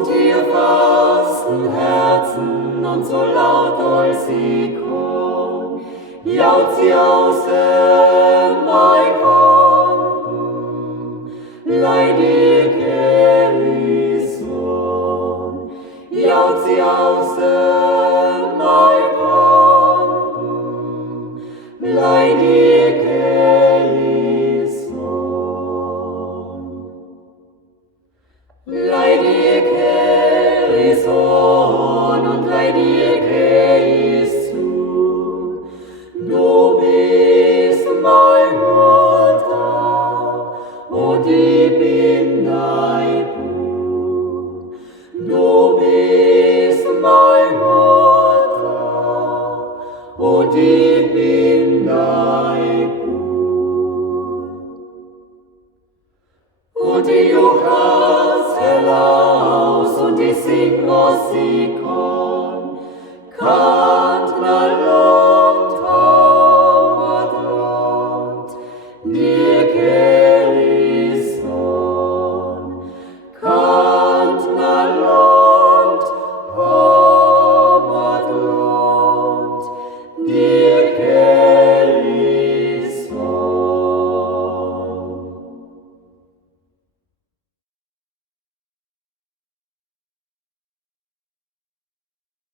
und ihr fasten Herzen und so laut als sie kon, jaut sie aus mein Kampen, leidig Elison, jaut sie aus mein Kampen, leidig Elison. Leidig Elison und leidig Jesu, du bist mein Mutter und ich bin dein Bruder. Du bist mein Mutter und ich bin dein Bruder. Und die Juchas heraus und ich sing, was sie kann.